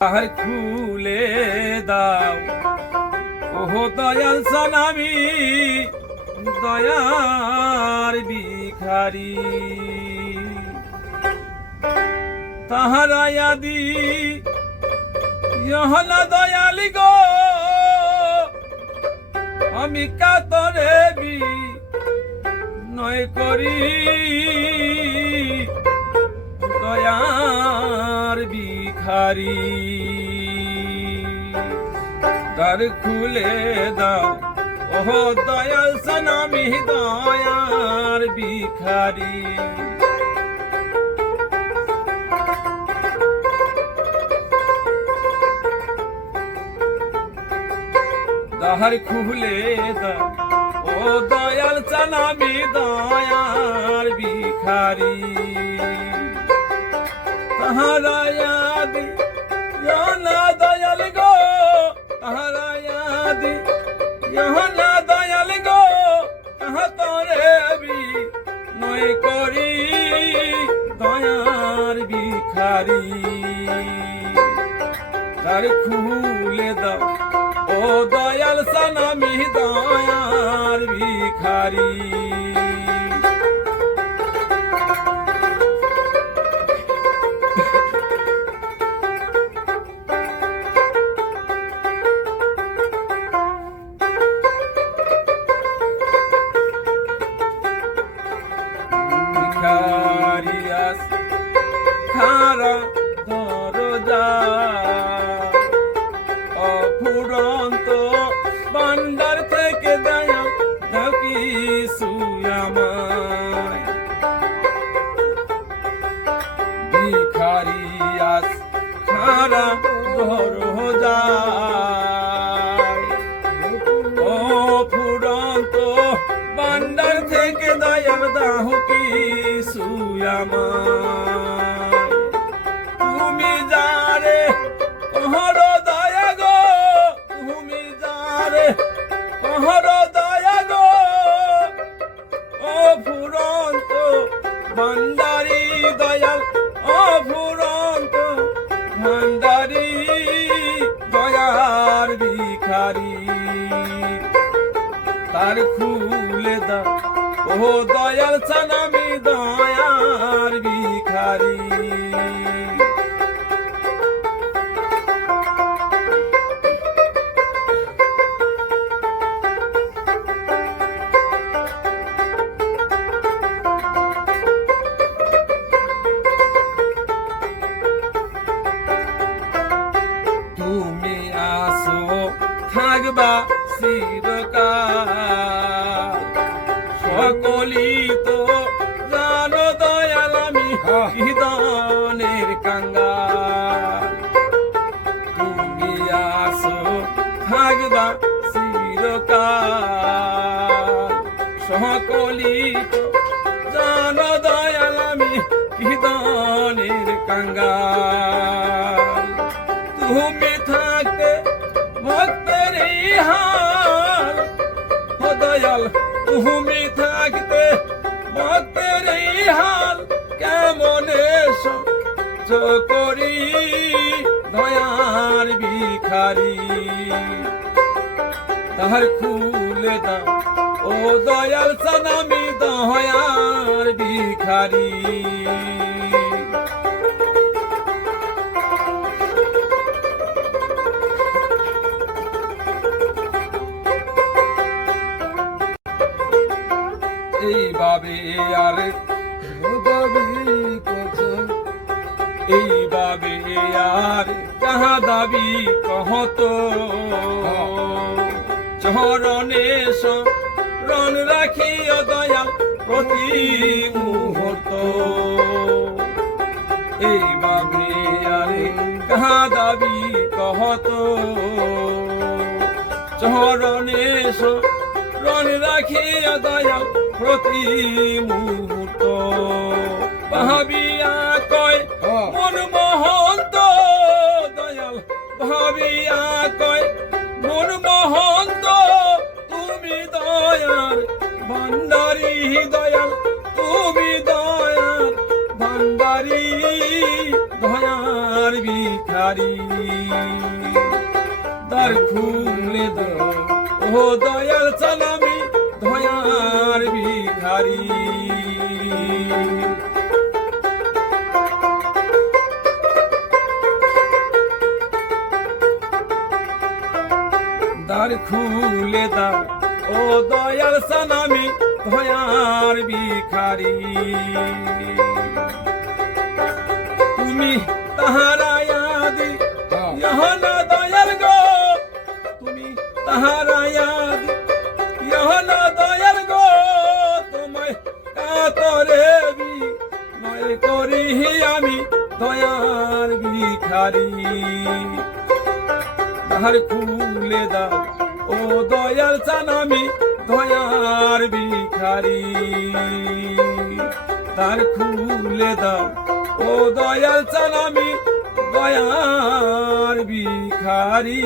আর খুলে দাও ওহো দয়াল সানামি দয়ার ভিখারি তাহারা আদি ইহনা দয়ালি গো আমি কাতরে বি নয় করি দয়ার ভিখারি দ্বার খুলে দাও ওহো দয়াল সানামি দয়ার ভিখারি দ্বার খুলে দাও ও দয়াল সানামি দয়ার ভিখারি তাহারা আদি ইহনা দয়াল গো তাহারা আদি ইহনা দয়াল গো তাহা তরে বি নয় করি দয়ার ভিখারি দ্বার খুলে দাও ও দয়াল সানামি দয়ার ভিখারি ভিখারিয়াস খারা দরজা অফুরন্ত ভান্ডার থেকে দয়া দাও কিছু আমায় ভিখারিয়াস খারা দরজা অফুরন্ত ভান্ডার থেকে দয়া দাও কিছু আমায় তুমি যারে কহর দয়া গো তুমি যারে কহর দয়া গো ও ফুরন্ত ভান্ডারি দয়াল ও ফুরন্ত ভান্ডারি দয়ার ভিখারি তার খুলে দাও ও দয়াল সানামি দয়ার ভিখারি তুমি আসো থাকবা চিরকাল সকলি তো জানো দয়াল আমি হৃদয়ের কাঙ্গাল তুমি আসো থাকবা চিরকাল সকলি তো জানো দয়াল আমি হৃদয়ের কাঙ্গাল তুমি থাকতে ভক্তের হাল ও দয়াল তুমি থাকতে ভক্তের হাল কেমনে সহ্য করি দয়ার ভিখারি তাহার খুলে দাও ও দয়াল সানামি দয়ার ভিখারি এইভাবে আর এইভাবে আর কাহা দাবি কহত চরণে শরণ রাখিও দয়াল প্রতি মুহূর্ত এইভাবে আর কাহা দাবি কহত চরণে শরণ রাখিও দয়াল প্রতি মুহূর্ত ভাবিয়া কয় মন মহন্ত দয়াল ভাবিয়া কয় মন মহন্ত তুমি দয়ার ভান্ডারি দয়াল তুমি দয়ার ভান্ডারি দয়ার ভিখারি দ্বার খুলে দাও ও দয়াল চান আমি দয়ার ভিখারি দ্বার খুলে দাও ও দয়াল চান আমি দয়ার ভিখারি তুমি তাহারায়াদি ইহনা দয়াল গো তুমি তাহারায়াদি ইহনা দয়াল গো তোমায় কাতরে বি নয় করি আমি দয়ার ভিখারি দ্বার খুলে দাও ও দয়াল চান আমি দয়ার ভিখারি দ্বার খুলে দাও ও দয়াল চান আমি দয়ার ভিখারি